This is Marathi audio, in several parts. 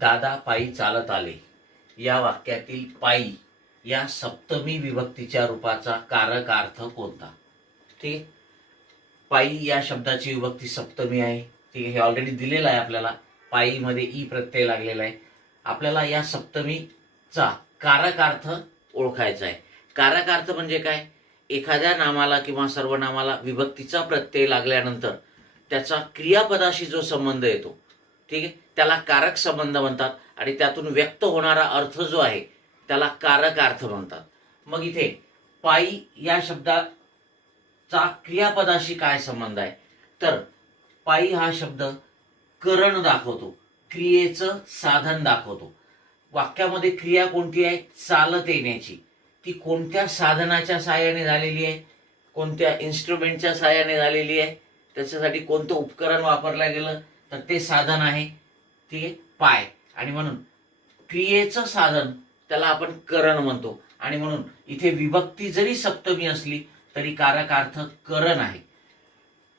दादा पायी चालत आले या वाक्यातील पायी या सप्तमी विभक्तीच्या रूपाचा कारक कोणता? ठीक आहे, पायी या शब्दाची विभक्ती सप्तमी आहे. ठीक आहे, हे ऑलरेडी दिलेलं आहे आपल्याला. पायी मध्ये ई प्रत्यय लागलेला आहे. आपल्याला या सप्तमीचा कारकार्थ ओळखायचा आहे. कारकार्थ म्हणजे काय? एखाद्या नामाला किंवा सर्वनामाला विभक्तीचा प्रत्यय लागल्यानंतर त्याचा क्रियापदाशी जो संबंध येतो, ठीक आहे, त्याला कारक संबंध म्हणतात आणि त्यातून व्यक्त होणारा अर्थ जो आहे त्याला कारकार्थ म्हणतात. मग इथे पायी या शब्दाचा क्रियापदाशी काय संबंध आहे? तर पायी हा शब्द करण दाखवतो, क्रियेचं साधन दाखवतो. वाक्यामध्ये क्रिया कोणती आहे? चालत येण्याची. ती कोणत्या साधनाच्या साहाय्याने झालेली आहे? कोणत्या इन्स्ट्रुमेंटच्या साहाय्याने झालेली आहे? त्याच्यासाठी कोणतं उपकरण वापरलं गेलं? तर ते साधन आहे, ठीक आहे, पाय. आणि म्हणून क्रियेचं साधन त्याला आपण करण म्हणतो. आणि म्हणून इथे विभक्ती जरी सप्तमी असली तरी कारकार्थ करण आहे.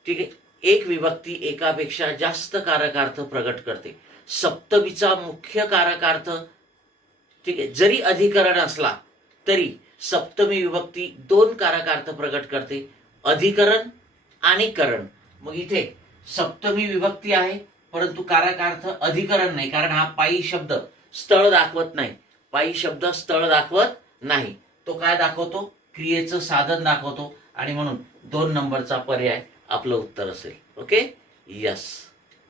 ठीक आहे, एक विभक्ती एकापेक्षा जास्त कारकार्थ प्रगट करते. सप्तमीचा मुख्य कारकार्थ, ठीक आहे, जरी अधिकरण असला तरी सप्तमी विभक्ती दोन कारकार्थ प्रगट करते, अधिकरण आणि करण. मग इथे सप्तमी विभक्ती आहे परंतु कारकार्थ अधिकरण नाही, कारण हा पायी शब्द स्थळ दाखवत नाही. पायी शब्द स्थळ दाखवत नाही, तो काय दाखवतो? क्रियेचं साधन दाखवतो. आणि म्हणून 2 नंबरचा पर्याय आपलं उत्तर असेल. Okay, yes.